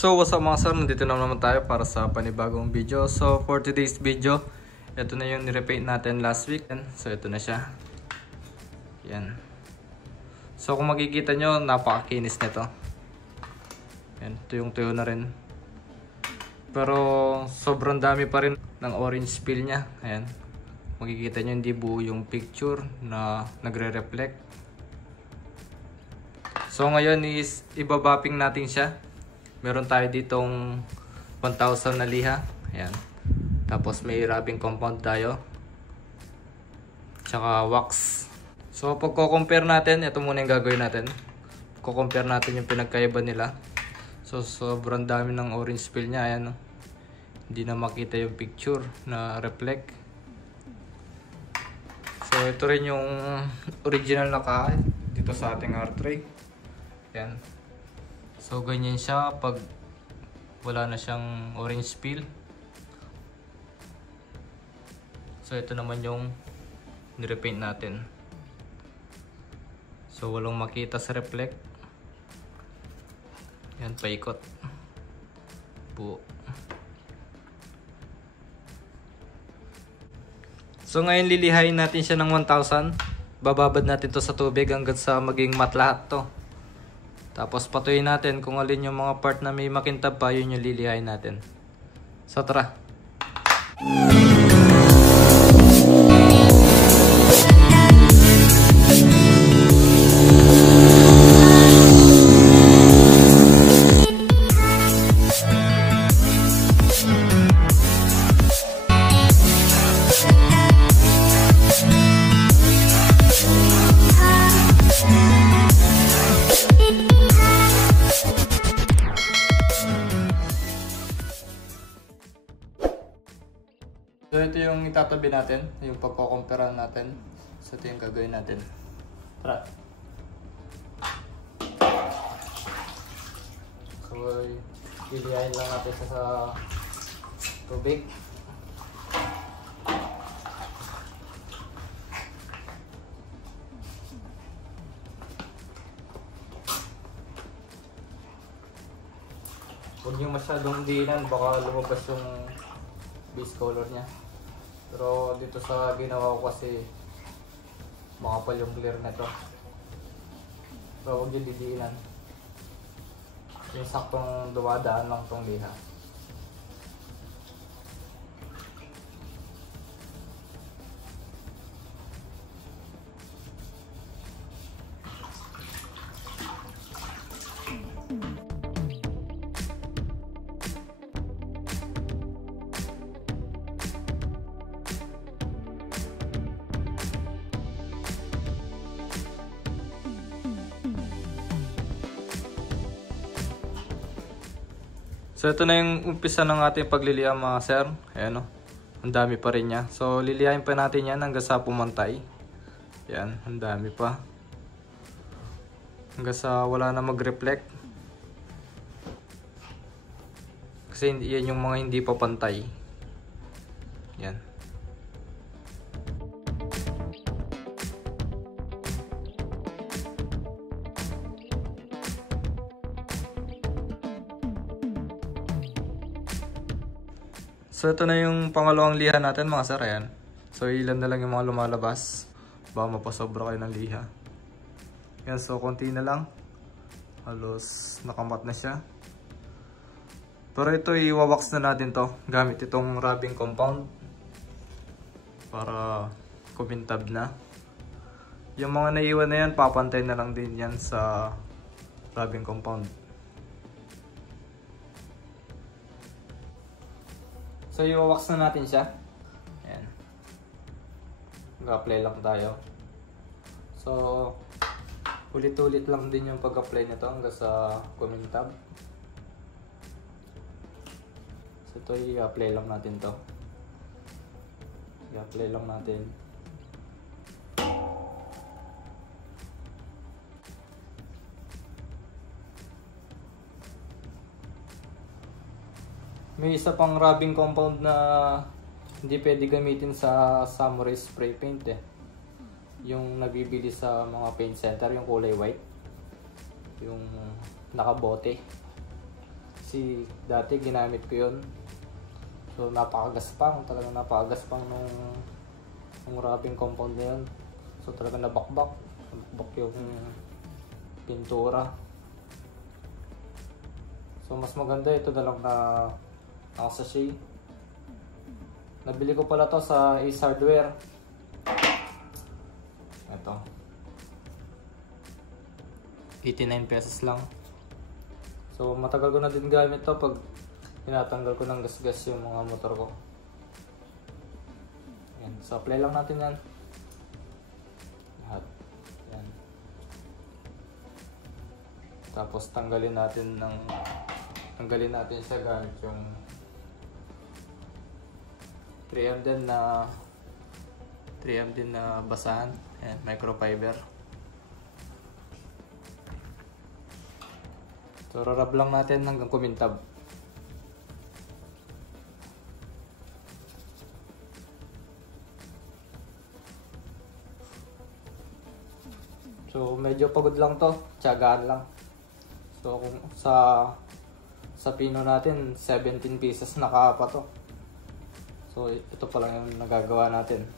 So what's up mga sir, nandito na naman tayo para sa panibagong video. So for today's video, ito na yung nirepaint natin last week. So ito na siya. Yan. So kung makikita nyo, napakakinis nito. Yan, tuyong-tuyo na rin. Pero sobrang dami pa rin ng orange peel nya. Ayan. Makikita nyo hindi buo yung picture na nagre-reflect. So ngayon is ibabapping natin siya. Meron tayo ditong 1,000 na liha. Ayan. Tapos may rubbing compound tayo. Tsaka wax. So pagko-compare natin, ito muna yung gagawin natin. Pagko-compare natin yung pinagkaiba nila. So sobrang dami ng orange peel niya. Ayan. Hindi na makita yung picture na reflect. So ito rin yung original na kahay dito sa ating R-tray. Ayan. So ganyan siya pag wala na siyang orange peel. So ito naman yung nirepaint natin. So walang makita sa reflect. Yan, paikot. Buo. So ngayon lilihain natin siya ng 1,000. Bababad natin to sa tubig hanggang sa maging matte lahat to. Tapos patuyin natin kung alin yung mga part na may makintab pa, yun yung lilihain natin. So tara! So ito yung itatabi natin, yung pagko-compare natin. So ito yung gagawin natin. Tara! So ilihain lang natin sa tubig. Huwag nyo masyadong diinan, baka lumabas yung base color niya. Pero dito sa ginawa ko kasi makapal yung clear na to. So huwag yung didiinan. Yung saktong dumadaan lang tong liha. So ito na yung umpisa ng ating pagliliyam mga sir. Ayan o. Ang dami pa rin niya. So liliyahin pa natin yan hanggang sa pumantay. Ayan. Ang dami pa. Hanggang sa wala na mag-reflect. Kasi yan yung mga hindi pa pantay. Ayan. So ito na yung pangalawang liha natin mga sir. Ayan. So ilan na lang yung mga lumalabas. Baka mapasobra kayo ng liha. Ayan, so konti na lang. Halos nakamat na siya. Pero ito i-wax na natin to gamit itong rubbing compound. Para kumintab na. Yung mga naiwan na yan, papantay na lang din yan sa rubbing compound. So i-wax na natin siya. Ayan. Mag-apply lang tayo. So ulit-ulit lang din yung pag-apply nito hanggang sa kumintab. So ito i-apply lang natin to. I-apply lang natin. May isa pang rubbing compound na hindi pwede gamitin sa samurai spray paint eh. Yung nabibili sa mga paint center, yung kulay white. Yung nakabote. Kasi dati ginamit ko yun. So napakagaspang, talagang napakagaspang nung wrapping compound na yun. So talagang nabakbak yung pintura. So mas maganda ito na lang na sachet. Nabili ko pala to sa Ace Hardware. Ito. 89 pesos lang. So matagal ko na din gamit to pag tinatanggal ko ng gasgas yung mga motor ko. Yan. So apply lang natin yan. Lahat. Yan. Tapos tanggalin natin siya gamit yung 3M din na basahan. Ayan, microfiber. So rarab lang natin hanggang kumintab. So medyo pagod lang to, tiyagaan lang. So kung sa pino natin 17 pieces nakapa to. So ito pa lang yung nagagawa natin.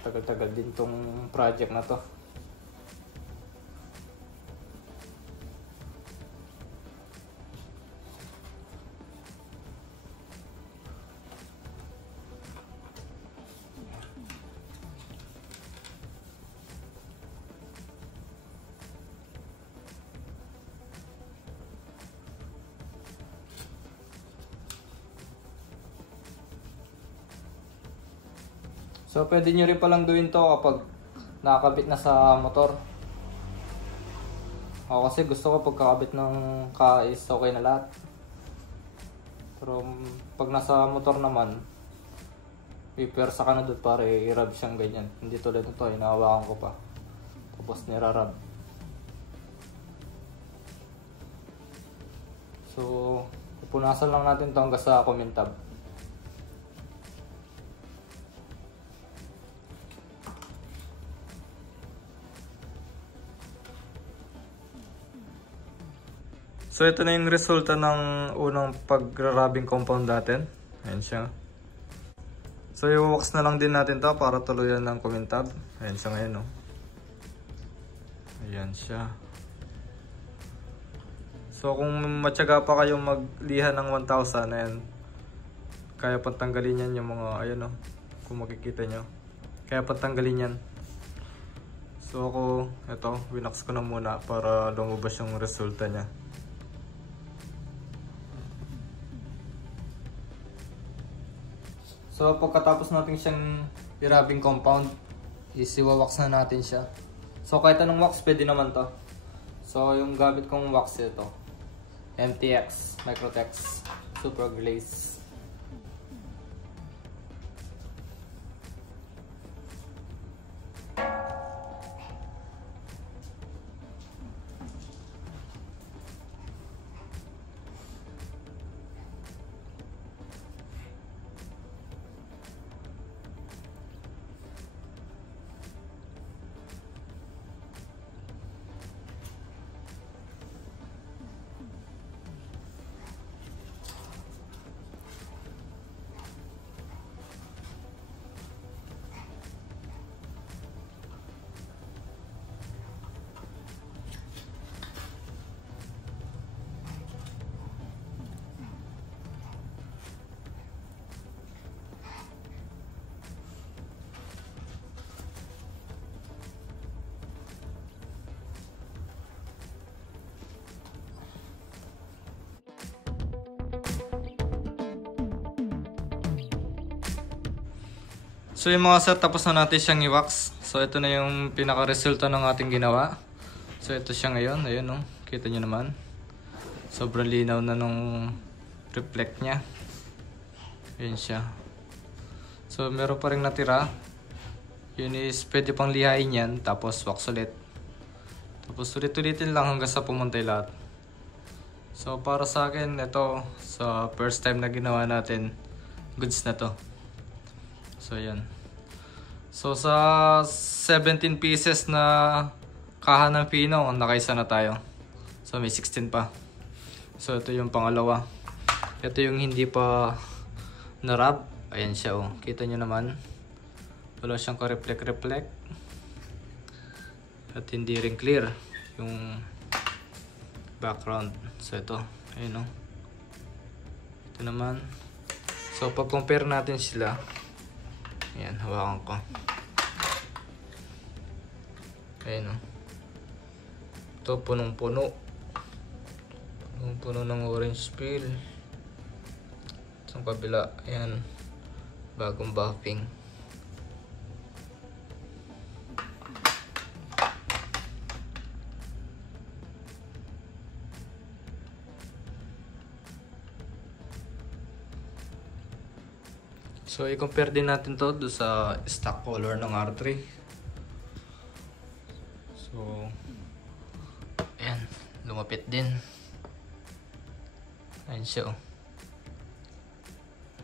Tagal-tagal din tong project na to. So pwede nyo rin palang gawin to kapag nakakabit na sa motor. Ako kasi gusto ko pagkakabit ng is okay na lahat. Pero pag nasa motor naman, ipersa ka na doon para i-rub siyang ganyan. Hindi tulad nito, hinahawakan ko pa. Tapos nirarub. So pupunasan lang natin to hanggang sa kumintab. So ito na yung resulta ng unang pag-rubbing compound natin. Ayan siya. So i-wax na lang din natin to para tuluyan ng kumintab. Ayan siya ngayon, no? Ayan siya. So kung matyaga pa kayong magliha ng 1,000, ayan, kaya pantanggalin yan yung mga, ayan, no? Kung makikita nyo, kaya pantanggalin yan. So ako, ito, winax ko na muna para lumabas yung resulta nya. So pagkatapos natin siyang i-rubbing compound, isiwawax na natin siya. So kahit anong wax pwede naman to. So yung gamit kong wax ito, MTX Microtex Super Glaze. So yung mga sir, tapos na natin siyang i-wax. So ito na yung pinaka-resulta ng ating ginawa. So ito siya ngayon, ayun, no? Kita nyo naman. Sobrang linaw na nung reflect nya. Ayun siya. So meron pa rin natira. Yun is pwede pang lihain yan, tapos wax ulit. Tapos ulit-ulitin lang hanggang sa pumuntay lahat. So para sa akin, ito sa first time na ginawa natin, goods na to. So yan. So sa 17 pieces na kaha ng Fino, nakaisa na tayo. So may 16 pa. So ito yung pangalawa. Ito yung hindi pa na-rub. Ayan siya oh. Kita nyo naman. Wala siyang ka-reflect. At hindi rin clear yung background. So ito. Ayun oh. Ito naman. So pag compare natin sila. Ayan, hawakan ko. Ayun oh. Ito punong-puno. Punong-puno ng orange peel. Sa kabila, ayan. Bagong buffing. So i-compare din natin to do sa stock color ng R3. So ayan, lumapit din. Ayan siya oh.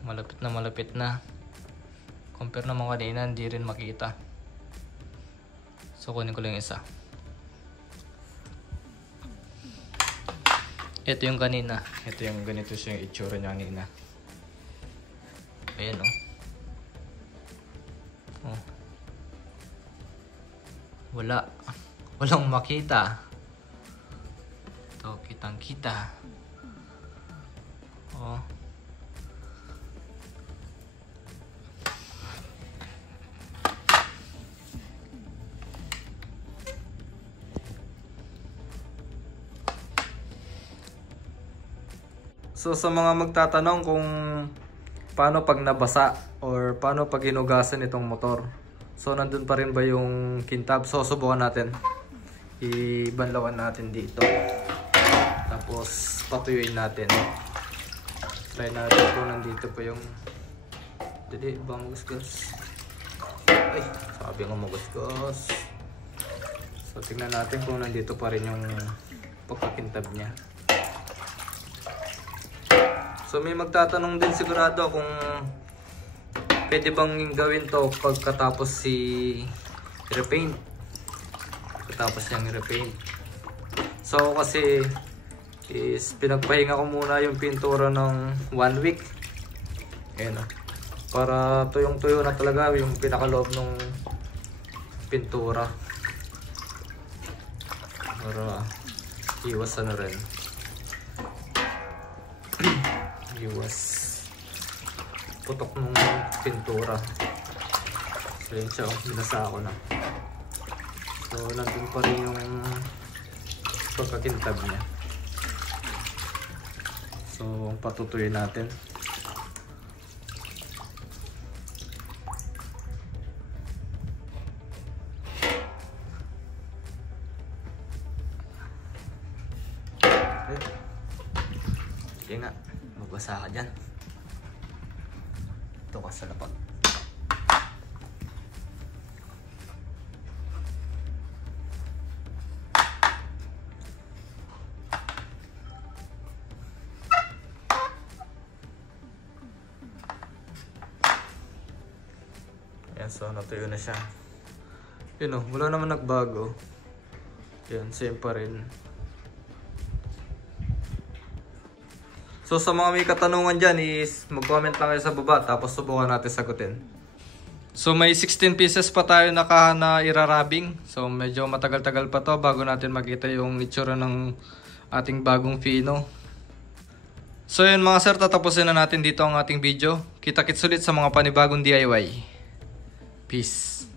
Malapit na. Compare naman kanina, hindi rin makita. So kunin ko lang isa. Ito yung kanina. Ito yung ganito siya yung itsura niya kanina. Ayan oh. Oh. Walang makita. Ito, kitang-kita. Oh. So sa mga magtatanong kung paano pag nabasa or paano pag hinugasan itong motor. So nandun pa rin ba yung kintab? So subukan natin. Ibanlawan natin dito. Tapos patuyuin natin. Try natin kung nandito pa yung... Dali, bang magusgas. Ay, sabi nga magusgas. So tingnan natin kung nandito pa rin yung pagkakintab niya. So may magtatanong din sigurado kung pwede bang gawin to pagkatapos repaint. Pagkatapos niyang repaint. So kasi pinagpahinga ko muna yung pintura ng 1 week. Ayan o. Para tuyong-tuyo na talaga yung pinakaloob ng pintura. Para iwasan na rin. Iwas putok ng pintura. So yun siya, binasa ako na. So nandun pa rin yung pagkakintab niya. So patutuyin natin. Sige nga, magbasa ka dyan. Ito ka sa lapag. Ayan, so natuyo na siya. Yun o, wala naman nagbago. Yan, same pa rin. So sa mga may katanungan dyan is mag-comment lang kayo sa baba tapos subukan natin sagutin. So may 16 pieces pa tayo na irarabing. So medyo matagal-tagal pa to bago natin makita yung itsura ng ating bagong Fino. So yun mga sir, tatapusin na natin dito ang ating video. Kita-kits ulit sa mga panibagong DIY. Peace!